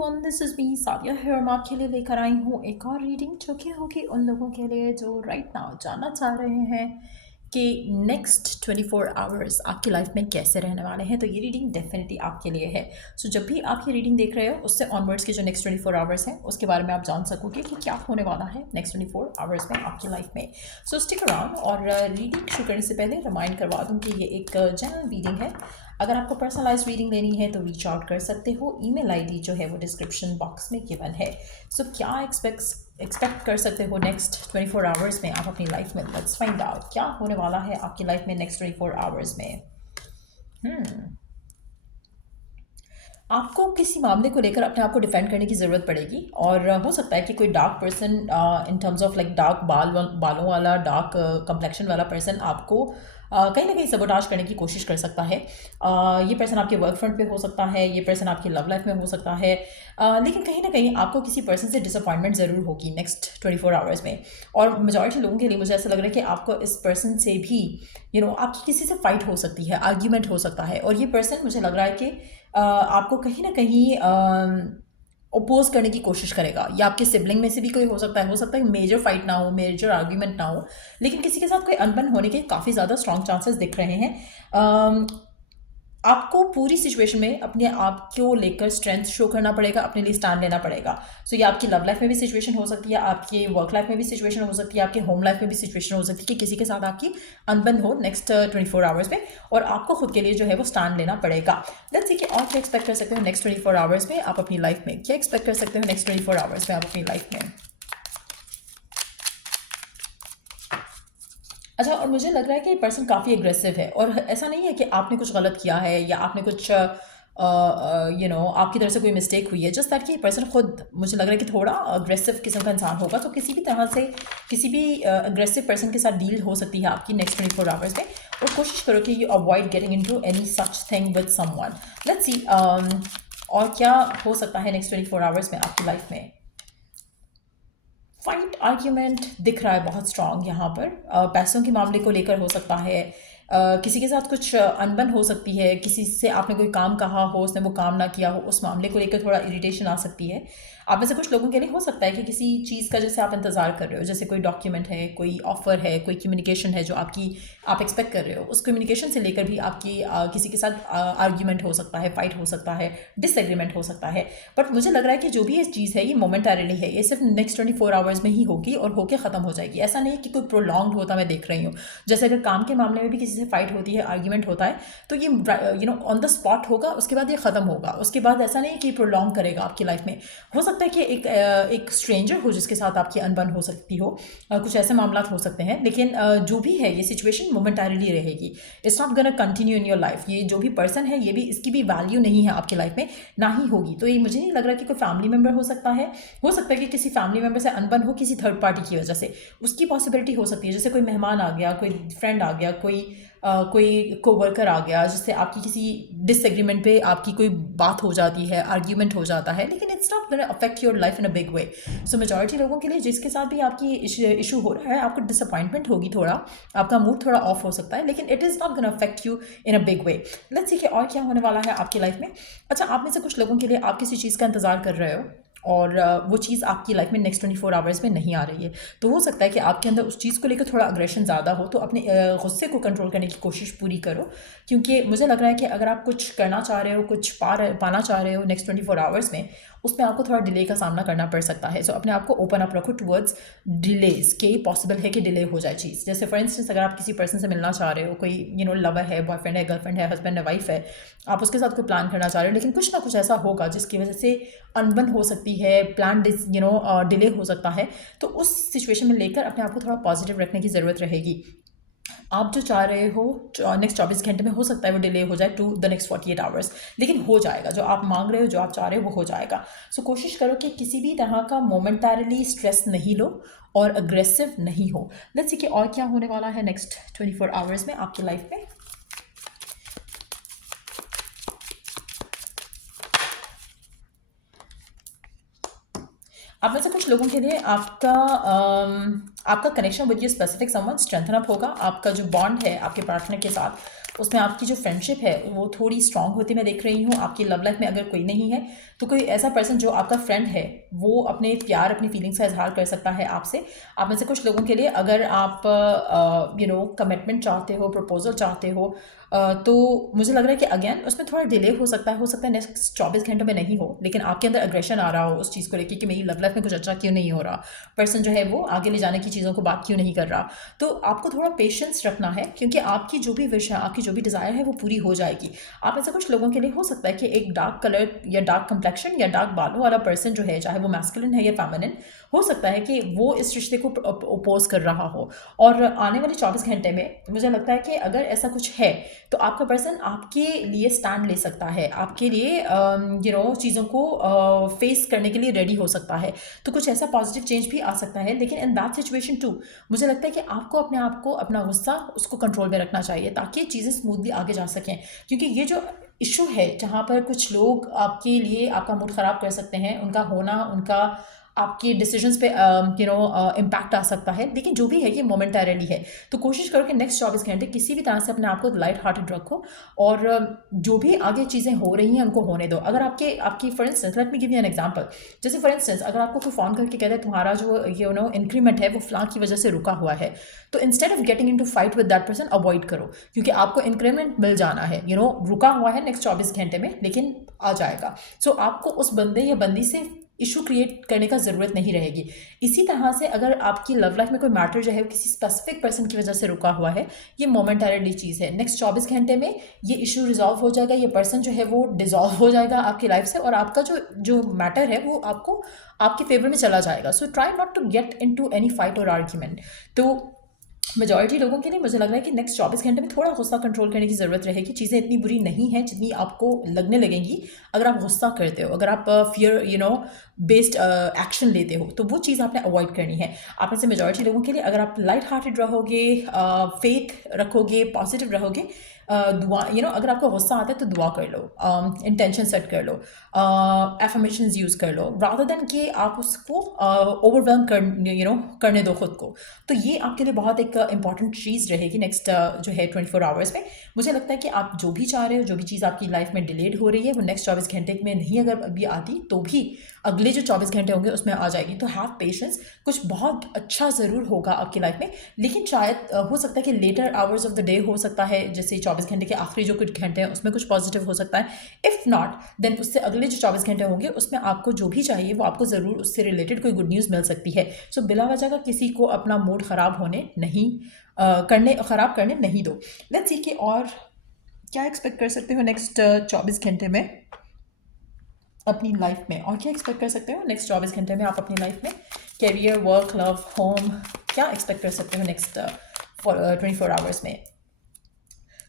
Everyone, this is me Sadia है। मैं आपके लिए लेकर आई हूँ एक और रीडिंग जो कि होगी उन लोगों के लिए जो राइट नाउ जानना चाह रहे हैं कि नेक्स्ट 24 आवर्स आपकी लाइफ में कैसे रहने वाले हैं। तो ये रीडिंग डेफिनेटली आपके लिए है। सो जब भी आप ये रीडिंग देख रहे हो उससे ऑनवर्ड्स के जो नेक्स्ट 24 आवर्स हैं उसके बारे में आप जान सकोगे कि क्या होने वाला है नेक्स्ट 24 आवर्स में आपकी लाइफ में। सो स्टिक अराउंड। और रीडिंग शुरू करने से पहले रिमाइंड करवा दूँ कि ये एक जनरल रीडिंग है। अगर आपको पर्सनलाइज रीडिंग लेनी है तो रीच आउट कर सकते हो। ईमेल आईडी जो है वो डिस्क्रिप्शन बॉक्स में गिवन है। सो क्या एक्सपेक्ट कर सकते हो नेक्स्ट 24 आवर्स में आप अपनी लाइफ में। लेट्स फाइंड आउट क्या होने वाला है आपकी लाइफ में नेक्स्ट 24 आवर्स में। आपको किसी मामले को लेकर अपने आप को डिफेंड करने की ज़रूरत पड़ेगी और हो सकता है कि कोई dark person in terms of like dark बालों वाला, डार्क कंप्लेक्शन वाला पर्सन आपको कहीं ना कहीं सबोटाज करने की कोशिश कर सकता है। ये पर्सन आपके वर्क फ्रंट पे हो सकता है, ये पर्सन आपकी लव लाइफ में हो सकता है, लेकिन कहीं ना कहीं आपको किसी पर्सन से डिसअपॉइंटमेंट ज़रूर होगी नेक्स्ट 24 आवर्स में। और मेजॉरिटी लोगों के लिए मुझे ऐसा लग रहा है कि आपको इस पर्सन से भी आपकी किसी से फाइट हो सकती है, आर्ग्यूमेंट हो सकता है। और ये पर्सन मुझे लग रहा है कि आपको कहीं ना कहीं ओपोज करने की कोशिश करेगा, या आपके सिबलिंग में से भी कोई हो सकता है मेजर फाइट ना हो, मेजर आर्ग्यूमेंट ना हो, लेकिन किसी के साथ कोई अनबन होने के काफ़ी ज़्यादा स्ट्रॉन्ग चांसेस दिख रहे हैं। आपको पूरी सिचुएशन में अपने आप को लेकर स्ट्रेंथ शो करना पड़ेगा, अपने लिए स्टैंड लेना पड़ेगा। सो ये आपकी लव लाइफ में भी सिचुएशन हो सकती है, आपके वर्क लाइफ में भी सिचुएशन हो सकती है, आपके होम लाइफ में भी सिचुएशन हो सकती है कि किसी के साथ आपकी अनबन हो नेक्स्ट 24 आवर्स में, और आपको खुद के लिए जो है वो स्टैंड लेना पड़ेगा। लेट्स सी कि और क्या एक्सपेक्ट कर सकते हो नेक्स्ट 24 आवर्स में आप अपनी लाइफ में। क्या एक्सपेक्ट कर सकते हो नेक्स्ट 24 आवर्स में आप अपनी लाइफ में। अच्छा, और मुझे लग रहा है कि ये पर्सन काफ़ी एग्रेसिव है, और ऐसा नहीं है कि आपने कुछ गलत किया है या आपने कुछ आपकी तरफ से कोई मिस्टेक हुई है। जस्ट दैट कि ये पर्सन खुद मुझे लग रहा है कि थोड़ा अग्रेसिव किस्म का इंसान होगा। तो किसी भी तरह से किसी भी अग्रेसिव पर्सन के साथ डील हो सकती है आपकी नेक्स्ट 24 आवर्स में, और कोशिश करो कि you avoid getting into any such thing with someone. Let's see और क्या हो सकता है नेक्स्ट 24 आवर्स में आपकी लाइफ में। फाइट आर्ग्यूमेंट दिख रहा है बहुत स्ट्रांग यहाँ पर। पैसों के मामले को लेकर हो सकता है, किसी के साथ कुछ अनबन हो सकती है, किसी से आपने कोई काम कहा हो, उसने वो काम ना किया हो, उस मामले को लेकर थोड़ा इरिटेशन आ सकती है। आप में से कुछ लोगों के लिए हो सकता है कि किसी चीज़ का जैसे आप इंतज़ार कर रहे हो, जैसे कोई डॉक्यूमेंट है, कोई ऑफर है, कोई कम्युनिकेशन है जो आप एक्सपेक्ट कर रहे हो, उस कम्युनिकेशन से लेकर भी आपकी किसी के साथ आर्ग्यूमेंट हो सकता है, फाइट हो सकता है, डिसएग्रीमेंट हो सकता है। बट मुझे लग रहा है कि जो भी ये चीज़ है ये मोमेंटरीली है, ये सिर्फ नेक्स्ट 24 आवर्स में ही होगी और होके ख़त्म हो जाएगी। ऐसा नहीं कि कोई प्रोलॉन्ग होता मैं देख रही हूँ। जैसे अगर काम के मामले में भी किसी से फाइट होती है, आर्ग्यूमेंट होता है, तो ये ऑन द स्पॉट होगा, उसके बाद ये ख़त्म होगा। उसके बाद ऐसा नहीं कि प्रोलॉन्ग करेगा आपकी लाइफ में। हो सकता है कि एक स्ट्रेंजर हो जिसके साथ आपकी अनबन हो सकती हो, कुछ ऐसे मामला हो सकते हैं, लेकिन जो भी है ये सिचुएशन मोमेंटरीली रहेगी। It's not gonna continue in your life. ये जो भी पर्सन है ये भी, इसकी भी वैल्यू नहीं है आपकी लाइफ में, ना ही होगी। तो ये मुझे नहीं लग रहा कि कोई फैमिली मेम्बर हो सकता है कि किसी फैमिली मेम्बर से अनबन हो किसी थर्ड पार्टी की वजह से, उसकी पॉसिबिलिटी हो सकती है। जैसे कोई मेहमान आ गया, कोई फ्रेंड आ गया, कोई कोवर्कर आ गया, जिससे आपकी किसी डिसएग्रीमेंट पे आपकी कोई बात हो जाती है, आर्ग्यूमेंट हो जाता है, लेकिन it's not gonna affect your life in a big way. So majority लोगों के लिए जिसके साथ भी आपकी इशू हो रहा है, आपको डिसअपॉइंटमेंट होगी, थोड़ा आपका मूड थोड़ा ऑफ हो सकता है, लेकिन it is not gonna affect you in a big way. Let's see कि और क्या होने वाला है आपकी लाइफ में। अच्छा, आप में से कुछ लोगों के लिए आप किसी चीज़ का इंतजार कर रहे हो और वो चीज़ आपकी लाइफ में नेक्स्ट 24 आवर्स में नहीं आ रही है, तो हो सकता है कि आपके अंदर उस चीज़ को लेकर थोड़ा अग्रेशन ज़्यादा हो। तो अपने गुस्से को कंट्रोल करने की कोशिश पूरी करो, क्योंकि मुझे लग रहा है कि अगर आप कुछ करना चाह रहे हो, कुछ पाना चाह रहे हो नेक्स्ट 24 आवर्स में, उसमें आपको थोड़ा डिले का सामना करना पड़ सकता है। सो अपने आप को ओपन अप रखो टुवर्ड्स डिलेज के, पॉसिबल है कि डिले हो जाए चीज़। जैसे फॉर इंस्टेंस अगर आप किसी पर्सन से मिलना चाह रहे हो, कोई लवर है, बॉयफ्रेंड है, गर्लफ्रेंड है, हस्बैंड है, वाइफ है, आप उसके साथ कोई प्लान करना चाह रहे हो, लेकिन कुछ ना कुछ ऐसा होगा जिसकी वजह से अनबन हो सकती है, प्लान डिले हो सकता है। तो उस सिचुएशन में लेकर अपने आप को थोड़ा पॉजिटिव रखने की ज़रूरत रहेगी। आप जो चाह रहे हो नेक्स्ट 24 घंटे में, हो सकता है वो डिले हो जाए टू द नेक्स्ट 48 आवर्स, लेकिन हो जाएगा। जो आप मांग रहे हो, जो आप चाह रहे हो, वो हो जाएगा। सो कोशिश करो कि किसी भी तरह का मोमेंटरली स्ट्रेस नहीं लो और अग्रेसिव नहीं हो। लेट्स सी कि और क्या होने वाला है नेक्स्ट 24 आवर्स में आपकी लाइफ में। आप में से कुछ लोगों के लिए आपका connection with your specific someone strengthen up होगा। आपका जो बॉन्ड है आपके पार्टनर के साथ उसमें आपकी जो फ्रेंडशिप है वो थोड़ी स्ट्रांग होती मैं देख रही हूँ। आपकी लव लाइफ में अगर कोई नहीं है तो कोई ऐसा पर्सन जो आपका फ्रेंड है वो अपने प्यार, अपनी फीलिंग्स का इजहार कर सकता है आपसे। आप में से कुछ लोगों के लिए अगर आप कमिटमेंट चाहते हो, प्रपोजल चाहते हो, तो मुझे लग रहा है कि अगेन उसमें थोड़ा डिले हो सकता है नेक्स्ट 24 घंटों में नहीं हो, लेकिन आपके अंदर अग्रेशन आ रहा हो उस चीज़ को लेकर कि मेरी लव लाइफ में कुछ अच्छा क्यों नहीं हो रहा, पर्सन जो है वो आगे ले जाने की चीज़ों को बात क्यों नहीं कर रहा। तो आपको थोड़ा पेशेंस रखना है, क्योंकि आपकी जो भी विश है, आपकी जो भी डिज़ायर है वो पूरी हो जाएगी। आप ऐसे कुछ लोगों के लिए हो सकता है कि एक डार्क कलर या डार्क कंप्लेक्शन या डार्क बालों वाला पर्सन जो है, चाहे वो मैस्कुलिन है या फेमिनिन, हो सकता है कि वो इस रिश्ते को ओपोज कर रहा हो। और आने वाले 24 घंटे में मुझे लगता है कि अगर ऐसा कुछ है तो आपका पर्सन आपके लिए स्टैंड ले सकता है, आपके लिए चीज़ों को फेस करने के लिए रेडी हो सकता है। तो कुछ ऐसा पॉजिटिव चेंज भी आ सकता है, लेकिन इन दैट सिचुएशन टू मुझे लगता है कि आपको अपने आप को, अपना गुस्सा उसको कंट्रोल में रखना चाहिए ताकि चीज़ें स्मूथली आगे जा सकें। क्योंकि ये जो इशू है जहाँ पर कुछ लोग आपके लिए आपका मूड ख़राब कर सकते हैं, उनका होना, उनका आपके डिसीजंस पे इम्पैक्ट आ सकता है, लेकिन जो भी है ये मोमेंटरली है। तो कोशिश करो कि नेक्स्ट 24 घंटे किसी भी तरह से अपने आप को लाइट हार्टेड रखो, और जो भी आगे चीज़ें हो रही हैं उनको होने दो। अगर आपकी for instance, let me give you an example, जैसे फॉर इंस्टेंस अगर आपको कोई फ़ोन करके कहता है तुम्हारा जो इंक्रीमेंट है वो फ्लां की वजह से रुका हुआ है, तो instead of getting into fight with that person, avoid करो, क्योंकि आपको इंक्रीमेंट मिल जाना है। रुका हुआ है नेक्स्ट 24 घंटे में, लेकिन आ जाएगा। सो आपको उस बंदे या बंदी से इशू क्रिएट करने का ज़रूरत नहीं रहेगी। इसी तरह से अगर आपकी लव लाइफ में कोई मैटर जो है वो किसी स्पेसिफिक पर्सन की वजह से रुका हुआ है, ये मोमेंटरली चीज़ है। नेक्स्ट 24 घंटे में ये इशू रिजॉल्व हो जाएगा, ये पर्सन जो है वो डिजॉल्व हो जाएगा आपकी लाइफ से, और आपका जो मैटर है वो आपको आपके फेवर में चला जाएगा। So try not to get into any fight और आर्ग्यूमेंट। तो मेजॉरिटी लोगों के लिए मुझे लग रहा है कि नेक्स्ट 24 घंटे में थोड़ा गुस्सा कंट्रोल करने की ज़रूरत रहेगी। चीज़ें इतनी बुरी नहीं हैं जितनी आपको लगने लगेंगी अगर आप गुस्सा करते हो, अगर आप फियर बेस्ड एक्शन लेते हो, तो वो चीज़ आपने अवॉइड करनी है। आप में से मेजॉरिटी लोगों के लिए अगर आप लाइट हार्टेड रहोगे, फेथ रखोगे, पॉजिटिव रहोगे, दुआ अगर आपको गुस्सा आता है तो दुआ कर लो, इंटेंशन सेट कर लो, एफर्मेशंस यूज़ कर लो, रादर देन कि आप उसको ओवरवेलम करने दो खुद को। तो ये आपके लिए बहुत एक इंपॉर्टेंट चीज़ रहेगी नेक्स्ट जो है 24 आवर्स में। मुझे लगता है कि आप जो भी चाह रहे हो, जो भी चीज़ आपकी लाइफ में डिलेड हो रही है, वो नेक्स्ट 24 घंटे में नहीं अगर अभी आती तो भी अगले जो 24 घंटे होंगे उसमें आ जाएगी। तो हैव पेशेंस, कुछ बहुत अच्छा ज़रूर होगा आपकी लाइफ में, लेकिन शायद हो सकता है कि later hours of the day हो सकता है, जैसे 24 घंटे के आखिरी जो कुछ घंटे हैं उसमें कुछ पॉजिटिव हो सकता है। इफ़ नॉट देन उससे अगले जो 24 घंटे होंगे उसमें आपको जो भी चाहिए वो आपको ज़रूर उससे रिलेटेड कोई गुड न्यूज़ मिल सकती है। सो बिला वजह का किसी को अपना मूड ख़राब करने नहीं दो। लेट्स सी कि और क्या एक्सपेक्ट कर सकते हो नेक्स्ट 24 घंटे में अपनी लाइफ में, और क्या एक्सपेक्ट कर सकते हो नेक्स्ट 24 घंटे में आप अपनी लाइफ में, कैरियर, वर्क, लव, होम, क्या एक्सपेक्ट कर सकते हो नेक्स्ट 24 आवर्स में।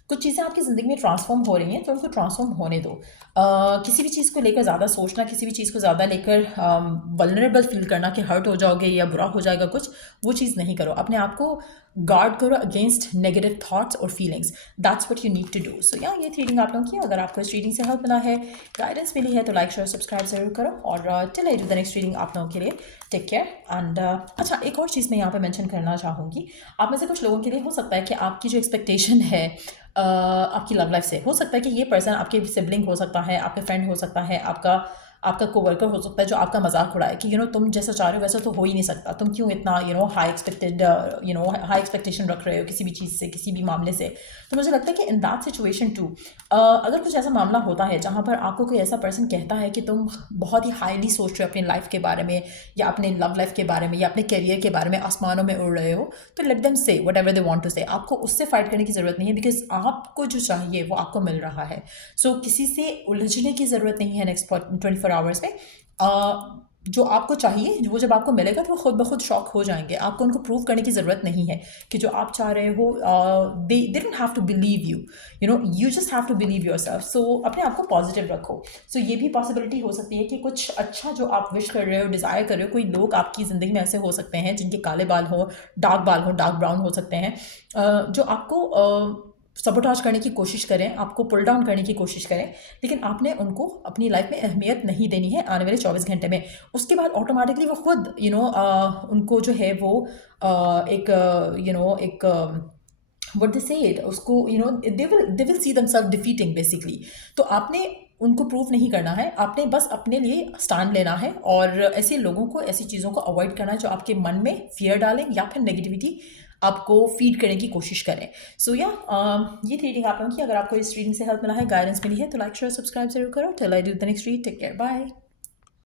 कुछ चीज़ें आपकी ज़िंदगी में ट्रांसफॉर्म हो रही हैं तो उनको ट्रांसफॉर्म होने दो। किसी भी चीज़ को लेकर ज़्यादा सोचना, किसी भी चीज़ को ज़्यादा लेकर वल्नरेबल फील करना कि हर्ट हो जाओगे या बुरा हो जाएगा कुछ, वो चीज़ नहीं करो। अपने आप को गार्ड करो अगेंस्ट नेगेटिव थॉट्स और feelings. That's what you need to do. So या ये रीडिंग आप लोगों की, अगर आपको इस रीडिंग से हेल्प मिला है, गाइडेंस मिली है, तो लाइक, शेयर, सब्सक्राइब ज़रूर करो। और till I do the next reading आप लोगों के लिए टेक केयर। एंड अच्छा, एक और चीज़ मैं यहाँ पे मेंशन करना चाहूँगी। आप में से कुछ लोगों के लिए हो सकता है कि आपकी जो एक्सपेक्टेशन है आपकी लव लाइफ से, हो सकता है कि ये पर्सन आपके सिबलिंग हो सकता है, आपके फ्रेंड हो सकता है, आपका कोवर्कर हो सकता है जो आपका मजाक उड़ाए कि तुम जैसा चाह रहे हो वैसा तो हो ही नहीं सकता, तुम क्यों इतना हाई एक्सपेक्टेशन रख रहे हो किसी भी चीज़ से, किसी भी मामले से। तो मुझे लगता है कि इन दैट सिचुएशन टू अगर कुछ ऐसा मामला होता है जहाँ पर आपको कोई ऐसा पर्सन कहता है कि तुम बहुत ही हाईली सोच रहे हो अपनी लाइफ के बारे में, या अपने लव लाइफ के बारे में, या अपने करियर के बारे में, आसमानों में उड़ रहे हो, तो let them say whatever they want to say. आपको उससे फाइट करने की ज़रूरत नहीं है, बिकॉज आपको जो चाहिए वो आपको मिल रहा है। सो किसी से उलझने की ज़रूरत नहीं है नेक्स्ट 24 आवर्स में। जो आपको चाहिए वो जब आपको मिलेगा तो वो खुद ब खुद शॉक हो जाएंगे। आपको उनको प्रूव करने की ज़रूरत नहीं है कि जो आप चाह रहे हो, they don't have to believe you just have to believe yourself. So अपने आप को पॉजिटिव रखो। सो ये भी पॉसिबिलिटी हो सकती है कि कुछ अच्छा जो आप विश कर रहे हो, डिज़ायर कर रहे हो, कोई लोग आपकी ज़िंदगी में ऐसे हो सकते हैं जिनके काले बाल हो, डार्क बाल हो, डार्क ब्राउन हो सकते हैं, जो आपको सबोटाज करने की कोशिश करें, आपको पुल डाउन करने की कोशिश करें, लेकिन आपने उनको अपनी लाइफ में अहमियत नहीं देनी है आने वाले 24 घंटे में। उसके बाद ऑटोमेटिकली वो खुद उनको जो है वो एक व्हाट दे सेड उसको they will see themselves defeating basically. तो आपने उनको प्रूव नहीं करना है, आपने बस अपने लिए स्टैंड लेना है और ऐसे लोगों को, ऐसी चीज़ों को अवॉइड करना है जो आपके मन में फियर डालें या फिर नेगेटिविटी आपको फीड करने की कोशिश करें। सो या ये थी रीडिंग आप लोगों की। अगर आपको इस रीडिंग से हेल्प मिला है, गाइडेंस मिली है, तो लाइक शेयर सब्सक्राइब जरूर करो। Till I do the next read, take care, bye.